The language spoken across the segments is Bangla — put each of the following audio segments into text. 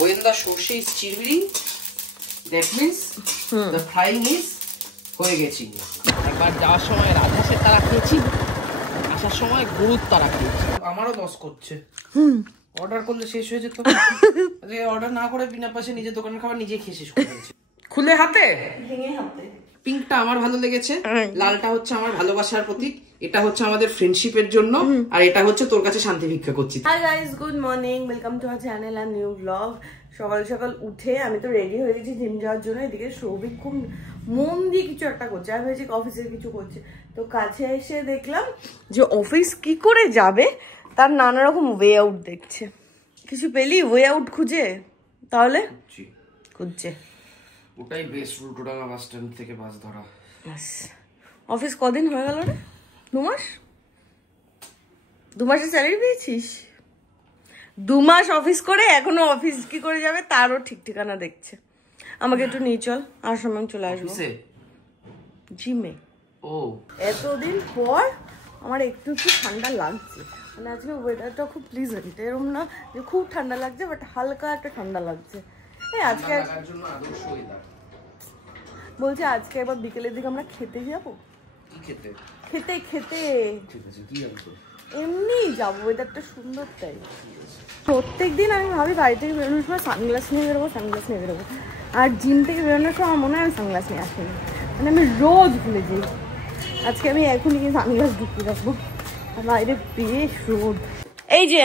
when the সর্ষে is চিরবিরি, that means the frying is হয়ে গেছে। একবার যাওয়ার সময় রাজহাঁসের তারা খেয়েছি, আসার সময় গরুর তারা খেয়েছি। আমারও লস করছে, অর্ডার করলে শেষ হয়ে যেত, অর্ডার না করে বিনা পয়সা নিজের দোকানের খাবার নিজে খেয়ে শেষ করে ফেলেছি। খুলে হাতে ভেঙে হাতে। পিঙ্কটা আমার ভালো লেগেছে, লালটা হচ্ছে আমার ভালোবাসার প্রতীক, এটা হচ্ছে আমাদের ফ্রেন্ডশিপের জন্য, আর এটা হচ্ছে তোর কাছে শান্তি ভিক্ষা করছি। Hi guys, good morning, welcome to our channel আর নিউ ব্লগ। সকাল সকাল উঠে আমি তো রেডি হয়ে গেছি জিম যাওয়ার জন্য। এদিকে সৌভিক খুব মন দিয়ে কিছু একটা করছে, আমি ভেবেছি অফিসের কিছু করছে। তো কাছে এসে দেখলাম যে অফিস কি করে যাবে তার নানা রকম ওয়ে আউট দেখছে। কিছু পেলি ওয়ে আউট খুঁজে? তাহলে খুঁজছে ওটাই বেস্ট রুট, ওটাঙ্গা বাস স্ট্যান্ড থেকে বাস ধরা। অফিস কদিন হয়ে গেল রে? 2 মাস? 2 মাসের স্যালারি পেয়েছিস? 2 মাস অফিস করে এখনো অফিস কি করে যাবে তারও ঠিক ঠিকানা দেখছে। আমাকে একটু নিয়ে চল, আর সময় চলে আসবো জিমে। ও এতদিন পর আমার একটু একটু ঠান্ডা লাগছে, মানে আজকে ওয়েদারটা খুব প্লিজেন্ট, এরকম না যে খুব ঠান্ডা লাগছে, বাট হালকা একটা ঠান্ডা লাগছে। আজকে বলছি আজকে এবার বিকেলের দিকে আমরা খেতে যাবো। খেতে খেতে এমনি যাবো, ওয়েদারটা সুন্দর তাই। প্রত্যেকদিন আমি ভাবি বাড়ি থেকে বেরোনোর সময় সানগ্লাস নিয়ে বেরোবো, আর জিম থেকে বেরোনোর সময় আমার মনে হয় আমি সানগ্লাস নিয়ে আসিনি, মানে আমি রোজ ভুলে যাই। আজকে আমি এখনই গিয়ে সানগ্লাস ঢুকিয়ে রাখবো, আর বাইরে বেশ রোদ। এই যে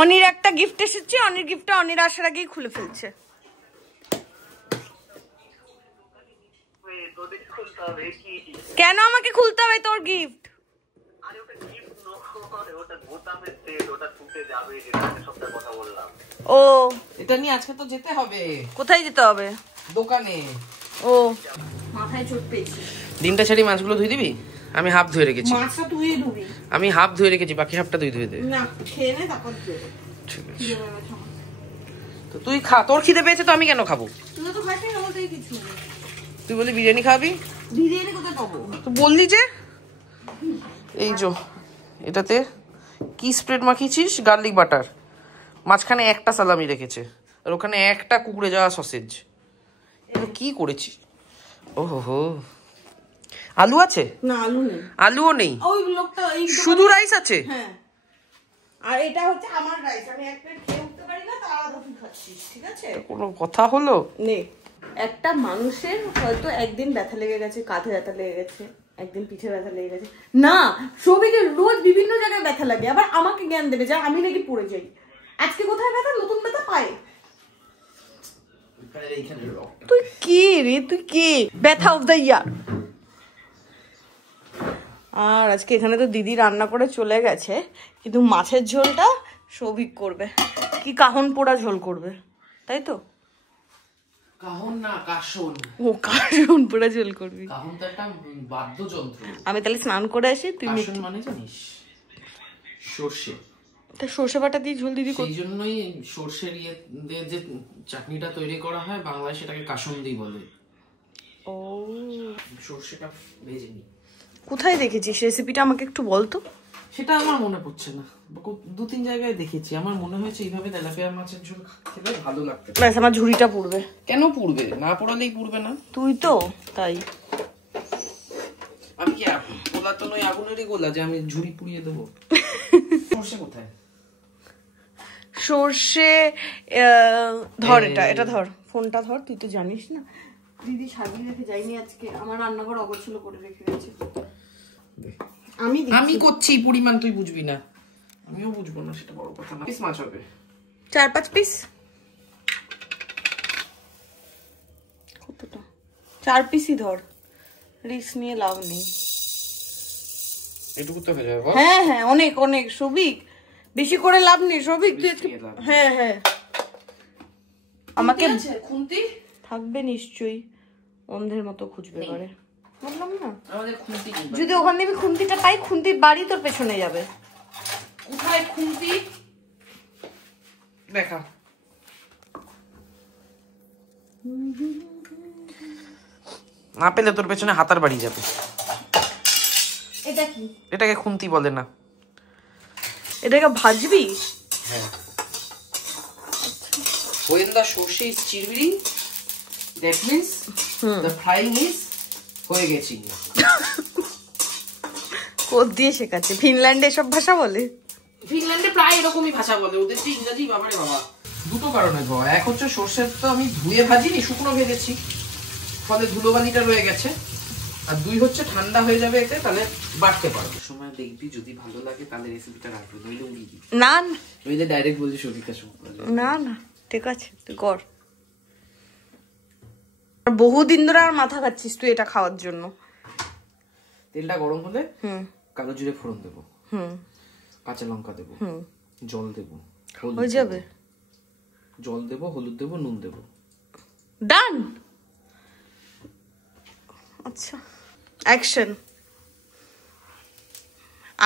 অনির একটা গিফট এসেছে, অনির গিফটটা অনির আসার আগেই খুলে ফেলছে। কেন আমাকে খুলতে হবে তোর গিফট? ও এটা নিয়ে আজকে তো যেতে হবে। কোথায় যেতে হবে? দোকানে। ও মাথায় চোট পেয়েছি। ডিমটা ছাড়ি মাছগুলো ধুই দিবি? আমি হাফ ধুয়ে রেখেছি। মাছটা তুই ধুবি? আমি হাফ ধুয়ে রেখেছি, বাকি হাফটা তুই ধুয়ে দে। না খেয়ে নে তারপর ধুয়ে দে। ঠিক আছে, তো তুই খা, তোর খিদে পেয়েছে তো আমি কেন খাবো? তুই তো খাসি না, বলতেই কিছু না। তুই বলি বিরিয়ানি খাবি? বিরিয়ানি কোথায় পাবো? তো বললি যে এই যে এটাতে কি স্প্রেড মাখিয়েছিস? গার্লিক বাটার, মাঝখানে একটা সালামি রেখেছে, আর ওখানে একটা কুকুরে যাওয়া সসেজ। এটা কি করেছিস? ওহো, আলু আছে? না আলু নেই। আলুও নেই, ওই লোকটা এই শুধু রাইস আছে। হ্যাঁ, আর এটা হচ্ছে আমার রাইস, আমি এক প্লেট খেয়ে উঠতে পারি না, তার আদা তুই খাচ্ছিস, ঠিক আছে? কোনো কথা হলো? নে, একটা মানুষের হয়তো একদিন ব্যথা লেগে গেছে, কাঁধে ব্যথা লেগে গেছে, একদিন পিঠে ব্যথা লেগে গেছে, না সবিকের রোজ বিভিন্ন জায়গায় ব্যথা লাগে, আবার আমাকে জ্ঞান দেবে যা আমি নাকি পড়ে যাই। আজকে কোথায় ব্যথা? নতুন ব্যথা পায়। তুই কি রে, তুই কি ব্যথা অফ দ্য ইয়ার। আর আজকে এখানে তো দিদি রান্না করে চলে গেছে, কিন্তু মাছের ঝোলটা সৌভিক করবে। কি কাহন পোড়া ঝোল করবে, তাই তো? কাহন না, কাশন। ও কাশন পোড়া ঝোল করবি? কাহন তো একটা বাদ্যযন্ত্র। আমি তাহলে স্নান করে আসি, তুই কাশন মানে জানিস? সরষে। তা সরষে বাটা দিয়ে ঝোল দিদি? সেই জন্যই সরষের ইয়ে দিয়ে যে চাটনিটা তৈরি করা হয় বাংলায় সেটাকে কাসন্দি বলে। ও, সরষেটা ভেজে নি। কোথায় দেখেছিস রেসিপিটা, আমাকে একটু বলতো। সেটা আমার মনে পড়ছে না, 2-3 জায়গায় দেখেছি। আমার মনে হয়েছে এইভাবে তেলাপিয়া মাছের ঝোল খেলে ভালো লাগবে। ব্যাস, আমার ঝুড়িটা পুড়বে। কেন পুড়বে? না পোড়ালেই পুড়বে না। তুই তো তাই। আমি কি গোলা তো নই, আগুনেরই গোলা যে আমি ঝুড়ি পুড়িয়ে দেবো। সরষে কোথায়? সরষে ধর, এটা ধর, ফোনটা ধর, তুই তো জানিস না দিদি সাজিয়ে রেখে যাইনি আজকে, আমার রান্নাঘর অগোছালো করে রেখে গেছে। আমি করছি পরিমাণ, তুই বুঝবি না, আমিও বুঝবো না, সেটা বড় কথা না। পিস মাছ হবে 4-5 পিস। কতটা? 4 পিসই ধর, রিস্ক নিয়ে লাভ নেই। এটুকু তো হয়ে যাবে। হ্যাঁ হ্যাঁ, অনেক অনেক সবিক, বেশি করে লাভ নেই সবিক। হ্যাঁ হ্যাঁ, আমাকে খুন্তি থাকবে নিশ্চয়ই, অন্ধের মতো খুঁজবে করে বললাম না। আমাদের খুন্তি যদি ওখান থেকে খুন্তিটা পাই, খুন্তির বাড়ি তোর পেছনে যাবে। কোথায় খুন্তি দেখা? না পেলে তোর পেছনে হাতার বাড়ি যাবে। এটা কি? এটাকে খুন্তি বলে না। এটাকে ভাজবি? হ্যাঁ। when the সর্ষে is চিরবিরি, that means the frying is হয়ে গেছে। কোদ দিয়ে শেখাচ্ছে? ফিনল্যান্ডে এসব ভাষা বলে? ফিনল্যান্ডে প্রায় এরকমই ভাষা বলে, ওদের তো ইংরেজি বাবারে বাবা। দুটো কারণে গো, এক হচ্ছে সর্ষে তো আমি ধুয়ে ভাজিনি, শুকনো ভেজেছি, ফলে ধুলোবালিটা রয়ে গেছে, আর দুই হচ্ছে ঠান্ডা হয়ে যাবে এতে, তাহলে বাটতে পারবো। সময় দেখবি যদি ভালো লাগে তাহলে রেসিপিটা রাখবো, নইলে উড়িয়ে দিবি। না নইলে ডাইরেক্ট বলছি সবিতা শুরু করে। না না ঠিক আছে, তুই কর। বহুদিন ধরে আর মাথা খাচ্ছিস তুই এটা খাওয়ার জন্য। তেলটা গরম হলে কালো জিরে ফোড়ন দেবো, কাঁচা লঙ্কা দেবো, জল দেবো, হয়ে যাবে। জল দেবো, হলুদ দেবো, নুন দেবো, ডান। আচ্ছা, অ্যাকশন।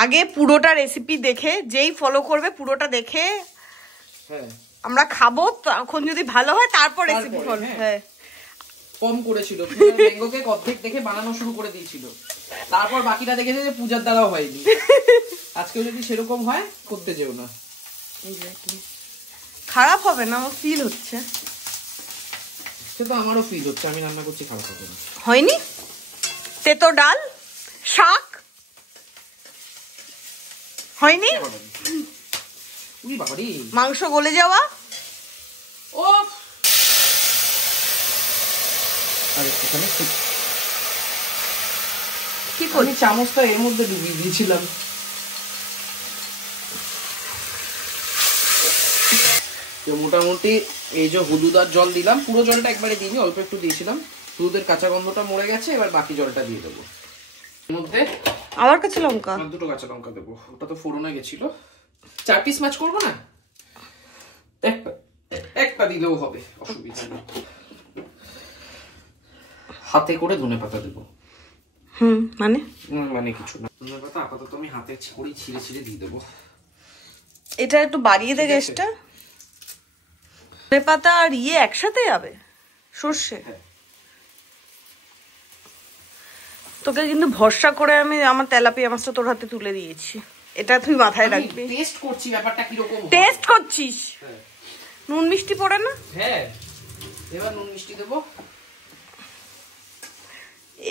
আগে পুরোটা রেসিপি দেখে, যেই ফলো করবে পুরোটা দেখে আমরা খাবো, তখন যদি ভালো হয় তারপর রেসিপি ফলো। হ্যাঁ, কম করেছিল, ম্যাঙ্গোকে অর্ধেক দেখে বানানো শুরু করে দিয়েছিল, তারপর বাকিটা দেখেছে যে পূজার দ্বারাও হয়নি। আজকে যদি সেরকম হয় করতে যেও না, খারাপ হবে না, আমার ফিল হচ্ছে। সেটা আমারও ফিল হচ্ছে, আমি রান্না করছি, খারাপ হবে না। হয়নি? তেতো ডাল, শাক হয়নি? মাংস গলে যাওয়া, ও কি করি, চামচটা এর মধ্যে ডুবিয়ে দিয়েছিলাম। মোটামুটি এই যে হলুদ আর জল দিলাম, পুরো জলটা একবারে দিইনি, অল্প একটু দিয়েছিলাম, হলুদের কাঁচা গন্ধটা মরে গেছে, এবার বাকি জলটা দিয়ে দেবো। এর মধ্যে আবার কাঁচা লঙ্কা, দুটো কাঁচা লঙ্কা দেবো, ওটা তো ফোড়নে গেছিল। 4 পিস মাছ করবো না, একটা দিলেও হবে, অসুবিধা নেই। হাতে করে ধনেপাতা দেবো। মানে কিছু না, ধনেপাতা আপাতত আমি হাতে করে ছিঁড়ে ছিঁড়ে দিয়ে দেবো। এটা একটু বাড়িয়ে দে গ্যাসটা। ধনেপাতা আর একসাথে যাবে, সর্ষে। তোকে কিন্তু ভরসা করে আমি আমার তেলাপিয়া মাছটা তোর হাতে তুলে দিয়েছি, এটা তুই মাথায় রাখবি। টেস্ট করছি ব্যাপারটা কি রকম। টেস্ট করছিস? নুন মিষ্টি পড়ে না? হ্যাঁ, এবার নুন মিষ্টি দেবো।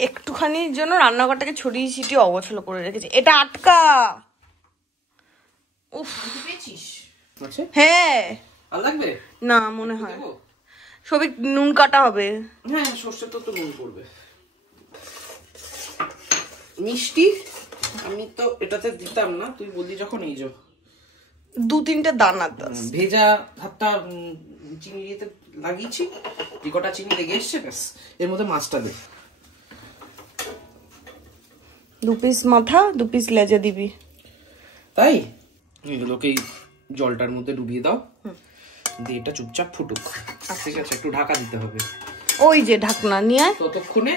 একটুখানির জন্য রান্নাঘরটাকে ছড়িয়ে ছিটিয়ে অগোছালো করে রেখেছি, এটা আটকা। উফ, পেয়েছিস? হ্যাঁ, আর লাগবে না মনে হয় সবই নুন কাটা হবে। হ্যাঁ, সর্ষে তো নুন পড়বে। মিষ্টি আমি তো এটাতে দিতাম না, তুই বললি যখন, এই যে 2-3টে দানা দাস ভেজা ভাতটা চিনি দিতে লাগিয়েছি, যে কটা চিনি লেগে এসছে, ব্যাস এর মধ্যে মাছটা দে। 2 পিস মাথা, 2 পিস লেজা দিবি, তাই এগুলোকে জলটার মধ্যে ডুবিয়ে দাও, দিয়ে এটা চুপচাপ ফুটুক। ঠিক আছে, একটু ঢাকা দিতে হবে। ওই যে ঢাকনা নিয়ে ততক্ষণে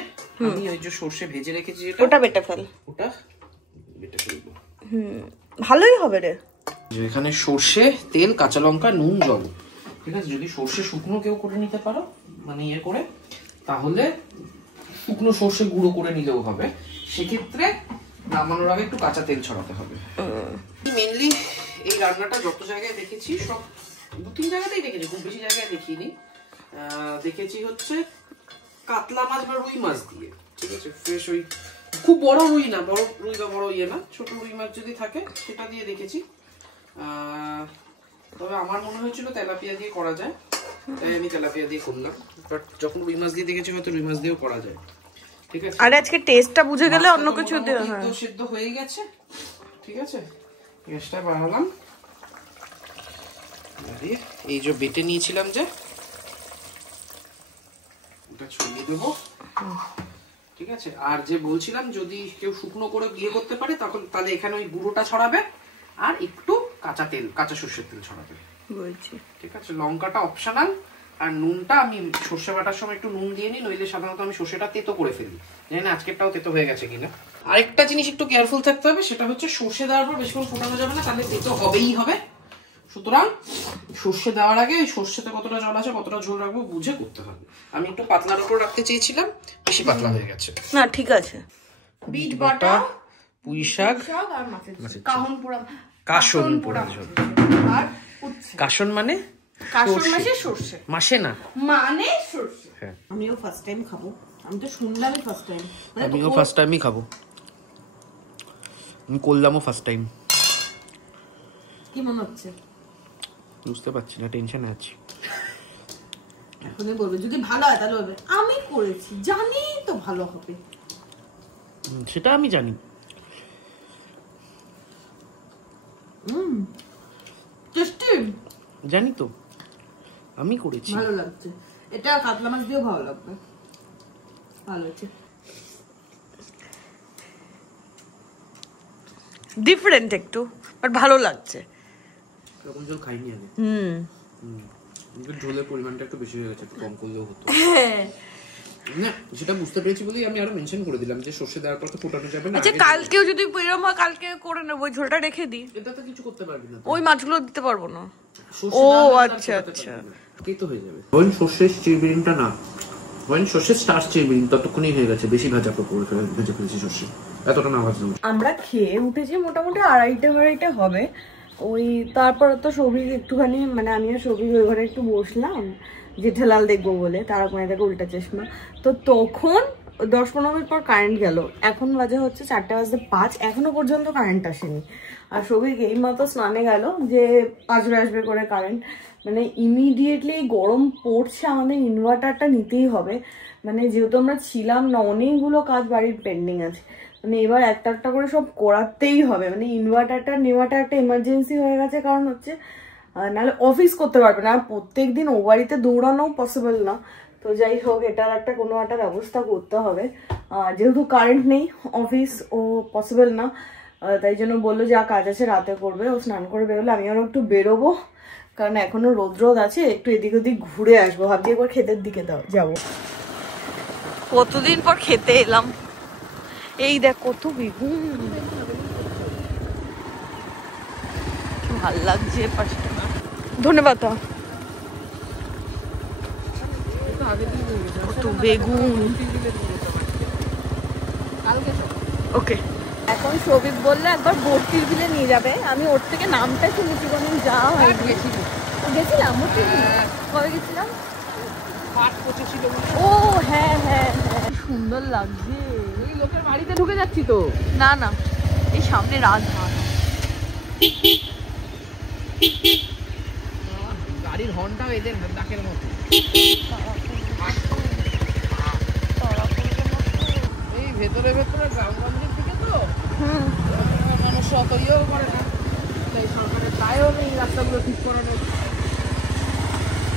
আমি ওই যে সর্ষে ভেজে রেখেছি, ওটা বেটে ফেল। ওটা বেটে ফেলবো। ভালোই হবে রে। এখানে সর্ষে, তেল, কাঁচা লঙ্কা, নুন, জল। ঠিক আছে, যদি সর্ষে শুকনো কেউ করে নিতে পারো, মানে ইয়ে করে, তাহলে শুকনো সর্ষে গুঁড়ো করে নিলেও হবে। সেক্ষেত্রে নামানোর আগে একটু কাঁচা তেল ছড়াতে হবে। মেনলি এই রান্নাটা যত জায়গায় দেখেছি, সব 2-3 জায়গাতেই দেখেছি, খুব বেশি জায়গায় দেখিনি। দেখেছি হচ্ছে কাতলা মাছ বা রুই মাছ দিয়ে। ঠিক আছে, ফ্রেশ ওই খুব বড় রুই না, বড় রুই বা বড় ইয়ে না, ছোট রুই মাছ যদি থাকে সেটা দিয়ে দেখেছি। তবে আমার মনে হয়েছিল তেলাপিয়া দিয়ে করা যায়, তাই আমি তেলাপিয়া দিয়ে করলাম। বাট যখন রুই মাছ দিয়ে দেখেছি, হয়তো রুই মাছ দিয়েও করা যায়। ঠিক আছে, আরে আজকে টেস্টটা বুঝে গেলে অন্য কিছু দিয়ে হয়। তো সিদ্ধ হয়ে গেছে। ঠিক আছে, গ্যাসটা বাড়ালাম, এই যে বেটে নিয়েছিলাম যে ওটা ছড়িয়ে দেবো। ঠিক আছে, আর যে বলছিলাম যদি কেউ শুকনো করে বিয়ে করতে পারে, তখন তাহলে এখানে ওই গুঁড়োটা ছড়াবে আর একটু কাঁচা তেল, কাঁচা সর্ষের তেল ছড়াবে বলছি। ঠিক আছে, লঙ্কাটা অপশনাল, আর নুনটা আমি সর্ষে বাটার সময় একটু নুন দিয়ে নিই, নইলে সাধারণত আমি সর্ষেটা তেতো করে ফেলি। জানি না আজকেরটাও তেতো হয়ে গেছে কিনা। আরেকটা জিনিস একটু কেয়ারফুল থাকতে হবে, সেটা হচ্ছে সর্ষে দেওয়ার পর বেশিক্ষণ ফোটানো যাবে না, তাহলে তেতো হবেই হবে। সুতরাং সর্ষে দেওয়ার আগে ওই সর্ষেতে কতটা জল আছে, কতটা ঝোল রাখবো বুঝে করতে হবে। আমি একটু পাতলার উপর রাখতে চেয়েছিলাম, বেশি পাতলা হয়ে গেছে। না ঠিক আছে, বিট বাটা, পুঁই শাক আর কাশন পোড়া ঝোল। আর কাশন মানে কাসর মাসে সর্ষে, মাসে না মানে সর্ষে। হ্যাঁ, আমিও ফার্স্ট টাইম খাবো। আমি তো শুনলামই ফার্স্ট টাইম। আমিও ফার্স্ট টাইমই খাবো। আমি করলামও ফার্স্ট টাইম। কি মনে হচ্ছে? বুঝতে পারছি না, টেনশনে আছি। এখনই বলবে যদি ভালো হয় তাহলে বলবে আমি করেছি, জানি তো ভালো হবে। সেটা আমি জানি। টেস্টি, জানি তো, আমি করেছি। ভালো লাগছে। এটা কাতলা মাছ দিয়েও ভালো লাগবে। ভালো আছে, ডিফারেন্ট একটু, বাট ভালো লাগছে। এরকম জল খাইনি আমি। ঝোলের পরিমাণটা একটু বেশি হয়ে গেছে, একটু কম করলেও হতো। না, সেটা বুঝতে পেরেছি বলেই আমি আরো মেনশন করে দিলাম যে সর্ষে দেওয়ার পর তো ফোটানো যাবে না। আচ্ছা, কালকেও যদি এরকম হয় কালকে করে নেব, ওই ঝোলটা রেখে দিই। এটা তো কিছু করতে পারবি না, ওই মাছগুলো দিতে পারবো না। ও আচ্ছা আচ্ছা, কি তো হয়ে যাবে। ওই সর্ষের চিরবিরিনটা না, ওই সর্ষের স্টার্চ চিরবিরিন ততক্ষণই হয়ে গেছে। বেশি ভাজা করে ভেজে ফেলেছি সর্ষে, এতটা না ভাজলাম। আমরা খেয়ে উঠেছি মোটামুটি 2:30 হবে। ওই তারপর তো সৌভিক একটুখানি, মানে আমি আর সৌভিক ওই ঘরে একটু বসলাম জেঠালাল দেখবো বলে, তারা কোনো দেখো উল্টা চশমা। তো তখন 10-15 মিনিট পর কারেন্ট গেল। এখন বাজে হচ্ছে 4:05, এখনো পর্যন্ত কারেন্ট আসেনি। আর সৌভিক এই মতো স্নানে গেল যে আসবে করে কারেন্ট। মানে ইমিডিয়েটলি গরম পড়ছে, আমাদের ইনভার্টারটা নিতেই হবে। মানে যেহেতু আমরা ছিলাম না, অনেকগুলো কাজ বাড়ির পেন্ডিং আছে, মানে এবার একটা একটা করে সব করাতেই হবে। মানে ইনভার্টারটা নেওয়াটা একটা এমার্জেন্সি হয়ে গেছে, কারণ হচ্ছে নাহলে অফিস করতে পারবে না। প্রত্যেকদিন ও বাড়িতে দৌড়ানো পসিবল না। তো যাই হোক, এটার একটা কোনো একটা ব্যবস্থা করতে হবে। যেহেতু কারেন্ট নেই, অফিস ও পসিবল না, তাই জন্য বললো যা কাজ আছে রাতে করবে। ও স্নান করে বেরোলে আমি আরও একটু বেরোবো, কারণ এখনো রোদ আছে, একটু এদিক ওদিক ঘুরে আসবো। ভাবছি একবার ক্ষেতের দিকে যাবো। কতদিন পর খেতে এলাম। এই দেখ কত বেগুন, ভাল লাগছে পাশটা। ধন্যবাদ। কত বেগুন, ওকে। এখন সৌভিক বললে একবার বর্তির বিলে নিয়ে যাবে। আমি ওর থেকে নামটা শুনেছি, কোনদিন যাওয়া হয়। গেছিলাম কবে গেছিলাম? ও হ্যাঁ হ্যাঁ হ্যাঁ, সুন্দর লাগছে। ওই লোকের বাড়িতে ঢুকে যাচ্ছি তো। না না, এই সামনে রাজহাঁস। গাড়ির হর্নটাও এদের ডাকের মতো। এই ভেতরে ভেতরে গ্রামগঞ্জের দিকে তো মানুষ অত ইয়েও করে না, তাই সরকারের দায়ও নেই রাস্তাগুলো ঠিক করানোর।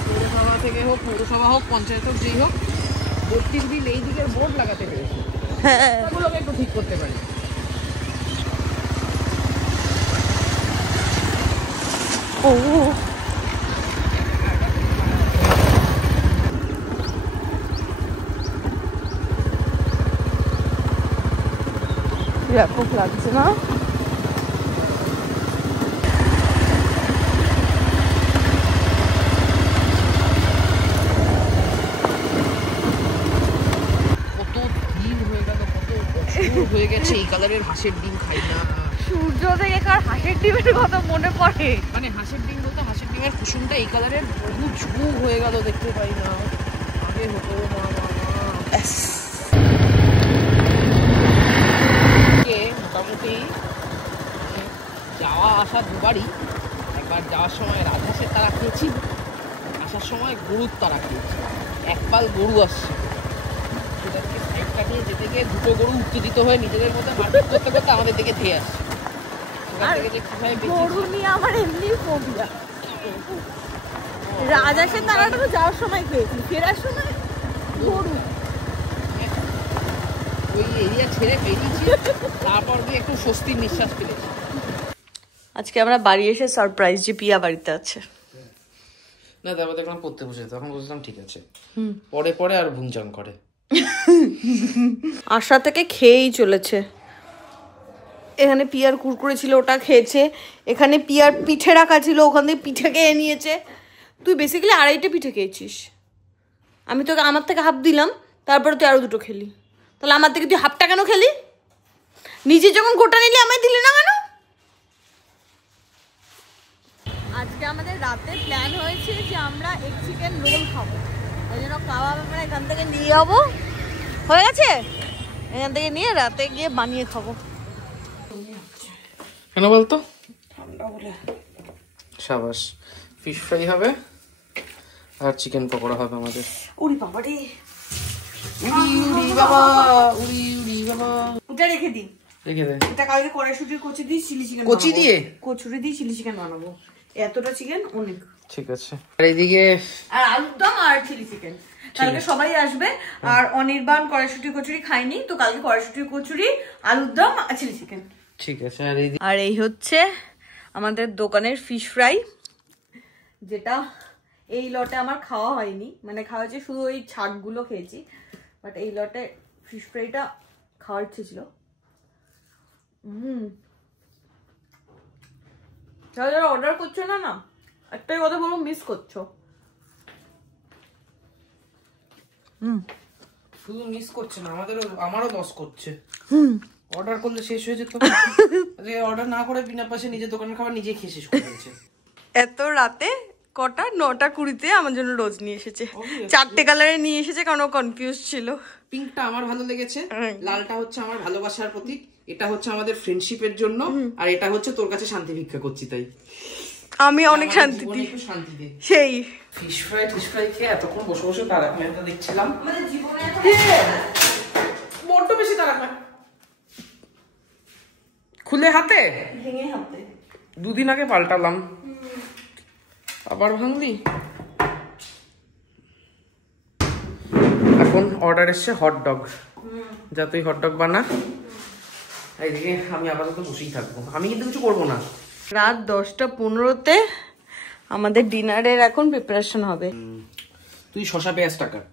পৌরসভা থেকে হোক, পৌরসভা হোক, পঞ্চায়েত হোক, যেই হোক, ভর্তির বিল এই দিকের বোর্ড লাগাতে পেরেছে, ওগুলোকে একটু ঠিক করতে পারি। ও ব্যাপক লাগছে না? হয়ে গেছে এই কালারের হাঁসের ডিম খাই না। সূর্য থেকে কার হাঁসের ডিমের কথা মনে পড়ে? মানে হাঁসের ডিম বলতে হাঁসের ডিমের কুসুমটা এই কালারের বহু যুগ হয়ে গেল দেখতে পাই না। আগে হতো মোটামুটি যাওয়া আসা দুবারই। একবার যাওয়ার সময় রাজহাঁসের তারা খেয়েছি, আসার সময় গরুর তারা খেয়েছি। একপাল গরু আসছে, সেটাকে সাইড কাটিয়ে যেতে গিয়ে দুটো গরু উত্তেজিত হয়ে নিজেদের মধ্যে মারপিট করতে করতে আমাদের দিকে ধেয়ে আসছে। গরু নিয়ে আমার এমনি ফোবিয়া। রাজহাঁসের তারাটা তো যাওয়ার সময় খেয়েছি, ফেরার সময় গরু। ওই এরিয়া ছেড়ে বেরিয়েছি, তারপর দিয়ে একটু স্বস্তির নিঃশ্বাস ফেলেছি। আজকে আমরা বাড়ি এসে সারপ্রাইজ যে পিয়া বাড়িতে আছে। না, তারপর দেখলাম পড়তে বসে, তখন বুঝলাম ঠিক আছে। পরে পরে আর ভুংচাং করে। আশা থেকে খেয়েই চলেছে। এখানে পিয়ার কুরকুরে ছিল, ওটা খেয়েছে। এখানে পিয়ার পিঠে রাখা ছিল, ওখান থেকে পিঠে খেয়ে নিয়েছে। তুই বেসিক্যালি 2.5টে পিঠে খেয়েছিস। আমি তোকে আমার থেকে হাফ দিলাম, তারপরে তুই আরো 2টো খেলি। তাহলে আমার থেকে তুই হাফটা কেন খেলি? নিজে যখন গোটা নিলি আমায় দিলি না কেন? আজকে আজকে আমাদের রাতে প্ল্যান হয়েছে যে আমরা এগ চিকেন রোল খাবো, ওই জন্য কাবাব আমরা এখান থেকে নিয়ে যাবো, হয়ে গেছে, এখান থেকে নিয়ে রাতে গিয়ে বানিয়ে খাবো। কেন বলতো? ঠান্ডা বলে। সাবাস। ফিশ ফ্রাই হবে আর চিকেন পকোড়া হবে আমাদের। উড়ি বাবা রে, উড়ি উড়ি বাবা, উড়ি উড়ি বাবা। এটা রেখে দিই, রেখে দে। এটা কালকে কড়াইশুটির কচি দিয়ে চিলি চিকেন, কচি দিয়ে কচুরি দিয়ে চিলি চিকেন বানাবো। এতটা চিকেন অনেক। ঠিক আছে। আর এইদিকে আর আলুর দম আর চিলি চিকেন। কালকে সবাই আসবে, আর অনির্বাণ কড়াইশুটির কচুরি খাইনি, তো কালকে কড়াইশুটির কচুরি, আলুর দম আর চিলি চিকেন। ঠিক আছে। আর এই হচ্ছে আমাদের দোকানের ফিশ ফ্রাই, যেটা এই লটে আমার খাওয়া হয়নি, মানে খাওয়া হয়েছে শুধু ওই ছাড়গুলো খেয়েছি, বাট এই লটে ফিশ ফ্রাইটা খাওয়ার ইচ্ছে ছিল। যারা অর্ডার করছো না, না একটাই কথা বলো, মিস করছো। শুধু মিস করছে না, আমারও লস করছে। অর্ডার করলে শেষ হয়ে যেত, অর্ডার না করে বিনা পয়সা নিজের দোকানের খাবার নিজে খেয়ে শেষ করে দিয়েছে। এত রাতে কটা 9:20 আমার জন্য রোজ নিয়ে এসেছে, 4টে কালারে নিয়ে এসেছে, কারণ ও কনফিউজ ছিল। পিঙ্কটা আমার ভালো লেগেছে, লালটা হচ্ছে আমার ভালোবাসার প্রতীক, এটা হচ্ছে আমাদের ফ্রেন্ডশিপের জন্য, আর এটা হচ্ছে তোর কাছে শান্তি ভিক্ষা করছি, তাই আমি অনেক শান্তি দিই। শান্তি দিই সেই ফিশ ফ্রাই খেয়ে এতক্ষণ বসে বসে তারক মেহতা দেখছিলাম। বড্ড বেশি তারক মেহতা খুলে হাতে ভেঙে হাতে, 2 দিন আগে পাল্টালাম, আবার ভাঙলি। এখন অর্ডার এসছে হট ডগ, যা তুই হট ডগ বানা। এইদিকে আমি আপাতত বসেই থাকবো, আমি কিন্তু কিছু করবো না। রাত 10:15 আমাদের ডিনারের এখন প্রিপারেশন হবে। তুই শসা পেঁয়াজটা কাট,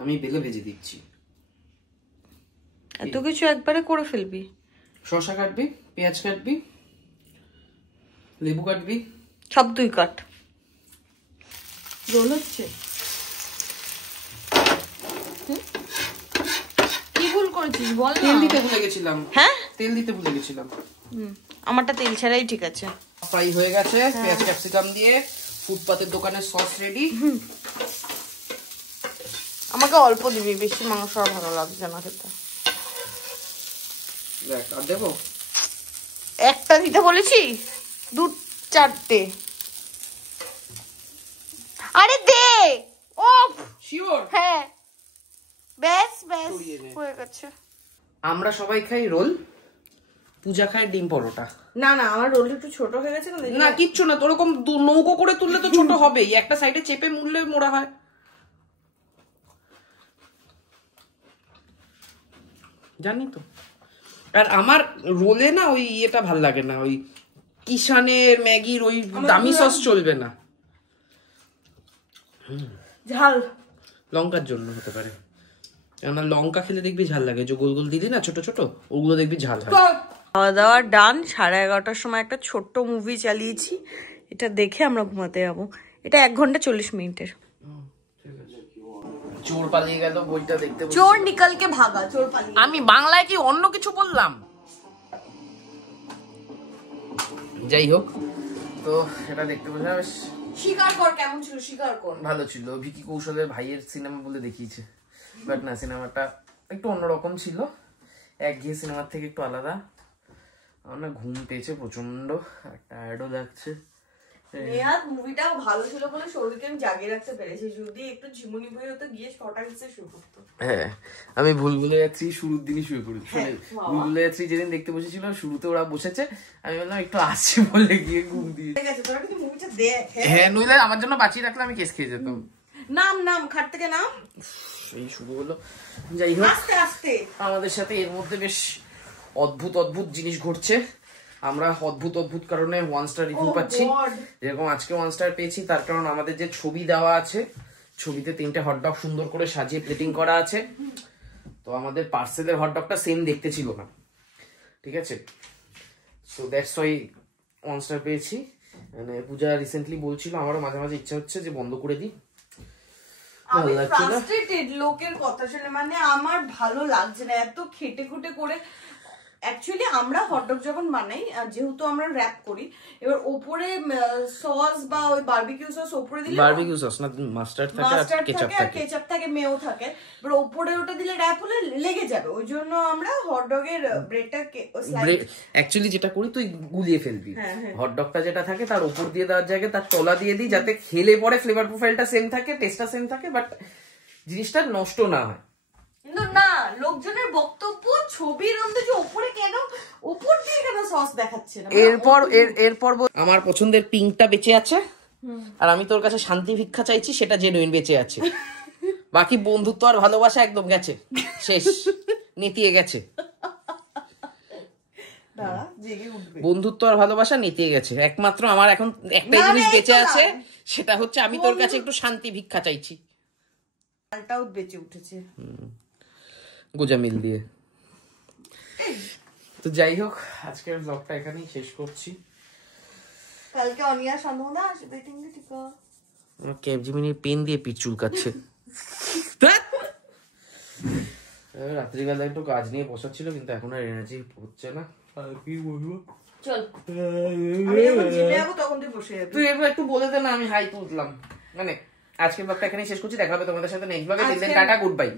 আমি বেলে ভেজে দিচ্ছি। এত কিছু একবারে করে ফেলবি? শসা কাটবি, পেঁয়াজ কাটবি, লেবু কাটবি, সব তুই কাট। রোল হচ্ছে, কি ভুল করেছিস বল না। তেল দিতে ভুলে গেছিলাম। হ্যাঁ, তেল দিতে ভুলে গেছিলাম। আমারটা তেল ছাড়াই ঠিক আছে। ফ্রাই হয়ে গেছে, পেঁয়াজ ক্যাপসিকাম দিয়ে ফুটপাতের দোকানের সস রেডি। আমাকে অল্প দিবি, বেশি মাংস আর ভালো লাগছে না খেতে। দেখ আর দেবো, একটা দিতে বলেছি, 2-4টে। আরে দে, ও শিওর। হ্যাঁ, ব্যাস ব্যাস হয়ে গেছে। আমরা সবাই খাই রোল, পূজা খায় ডিম পরোটা। না না, আমার রোল একটু ছোট হয়ে গেছে না কিচ্ছু না, ওরকম নৌকো করে তুললে তো ছোট হবেই, একটা সাইডে চেপে মুড়লে মোড়া হয়। জানি তো। আর আমার রোলে না ওই ইয়েটা ভাল লাগে না, ওই কিষানের ম্যাগির ওই দামি সস চলবে না। ঝাল লঙ্কার জন্য হতে পারে, কেননা লঙ্কা খেলে দেখবি ঝাল লাগে, যে গোল গোল দিদি না ছোট ছোট, ওগুলো দেখবি ঝাল হয়। খাওয়া দাওয়া ডান। 11:30টার সময় একটা ছোট্ট মুভি চালিয়েছি, এটা দেখে আমরা ঘুমাতে যাবো। এটা 1 ঘন্টা 40 মিনিটের। চোর পালিয়ে গেল, বইটা দেখতে। চোর নিকলকে ভাগা, চোর পালিয়ে। আমি বাংলায় কি অন্য কিছু বললাম? যাই হোক, তো সেটা দেখতে বসে বেশ। স্বীকার কর, কেমন ছিল স্বীকার কর। ভালো ছিল, ভিকি কৌশলের ভাইয়ের সিনেমা বলে দেখিয়েছে, বাট না সিনেমাটা একটু অন্যরকম ছিল, একঘেয়ে সিনেমার থেকে একটু আলাদা। আমার না ঘুম পেয়েছে প্রচন্ড, টায়ার্ডও লাগছে। নেহাত মুভিটা ভালো ছিল বলে শরীরকে আমি জাগিয়ে রাখতে পেরেছি, যদি একটু ঝিমুনি বই হতো গিয়ে 6টা নিচে শুয়ে পড়তো। হ্যাঁ, আমি ভুল ভুলে যাচ্ছি শুরুর দিনই শুয়ে পড়ি। ভুল ভুলে যাচ্ছি যেদিন দেখতে বসেছিল, শুরুতে ওরা বসেছে, আমি বললাম একটু আসছি বলে গিয়ে ঘুম দিয়ে। ঠিক আছে, তোরা কিন্তু মুভিটা দেখ। হ্যাঁ, নইলে আমার জন্য বাঁচিয়ে রাখলে আমি কেস খেয়ে যেতাম। নাম নাম খাট থেকে নাম, এই শুরু হলো। যাই হোক, আস্তে আস্তে আমাদের সাথে এর মধ্যে বেশ অদ্ভুত অদ্ভুত জিনিস ঘটছে। আমরা অদ্ভুত অদ্ভুত কারণে 1 স্টার রিভিউ পাচ্ছি। যেরকম আজকে 1 স্টার পেয়েছি, তার কারণ আমাদের যে ছবি দেওয়া আছে, ছবিতে 3টে হটডগ সুন্দর করে সাজিয়ে প্লেটিং করা আছে, তো আমাদের পার্সেলের হটডগটা সেম দেখতে ছিল না, ঠিক আছে? সো দ্যাটস ওয়াই 1 স্টার পেয়েছি। মানে পূজা রিসেন্টলি বলছিল, আমারও মাঝে মাঝে ইচ্ছা হচ্ছে যে বন্ধ করে দিই। আমি ফ্রাস্ট্রেটেড লোকের কথা শুনে, মানে আমার ভালো লাগছে না, এত খেটে খুটে করে অ্যাকচুয়ালি আমরা হটডগ যখন বানাই, যেহেতু আমরা র‍্যাপ করি, এবার উপরে সস বা ওই বারবিকিউ সস উপরে দিলে, বারবিকিউ সস না, মাস্টার্ড থাকে আর কেচাপ থাকে, মেও থাকে, এবার উপরে ওটা দিলে র‍্যাপ হলে লেগে যাবে। ওই জন্য আমরা হটডগের ব্রেডটাকে অ্যাকচুয়ালি যেটা করি তুই গুলিয়ে ফেলবি, হটডগটা যেটা থাকে তার উপর দিয়ে দেওয়ার জায়গায় তার তলা দিয়ে দিই, যাতে খেলে পরে ফ্লেভার প্রোফাইলটা সেম থাকে, টেস্টটা সেম থাকে, বাট জিনিসটা নষ্ট না হয়। কিন্তু না, লোকজনের বক্তব্য ছবির অন্তত উপরে কেন, উপর দিয়ে কেন সস দেখাচ্ছে না। এরপর আমার পছন্দের পিঙ্কটা বেঁচে আছে, আর আমি তোর কাছে শান্তি ভিক্ষা চাইছি, সেটা জেনুইন বেঁচে আছে। বাকি বন্ধুত্ব আর ভালোবাসা একদম গেছে, শেষ, নেতিয়ে গেছে। বন্ধুত্ব আর ভালোবাসা নেতিয়ে গেছে। একমাত্র আমার এখন একটাই জিনিস বেঁচে আছে, সেটা হচ্ছে আমি তোর কাছে একটু শান্তি ভিক্ষা চাইছি। আলটাও বেঁচে উঠেছে গোজা মিল দিয়ে। তো যাই হোক, আজকের ব্লগটা এখানেই শেষ করছি। কালকে অনিয়া সন্ধ্যা আসবে, ঠিক আছে? ক্যাপজিমিনির পেন দিয়ে পিঠ চুলকাচ্ছে। রাত্রিবেলা একটু কাজ নিয়ে বসাচ্ছিল, কিন্তু এখন আর এনার্জি হচ্ছে না। কি বলবো, চল আমি যখন জিমে যাবো তখন তুই বসে যাবি। তুই একটু বলে দে না, আমি হাই তুললাম। মানে আজকের ব্লগটা এখানেই শেষ করছি, দেখা হবে তোমাদের সাথে নেক্সট ব্লগে। Tata, good bye.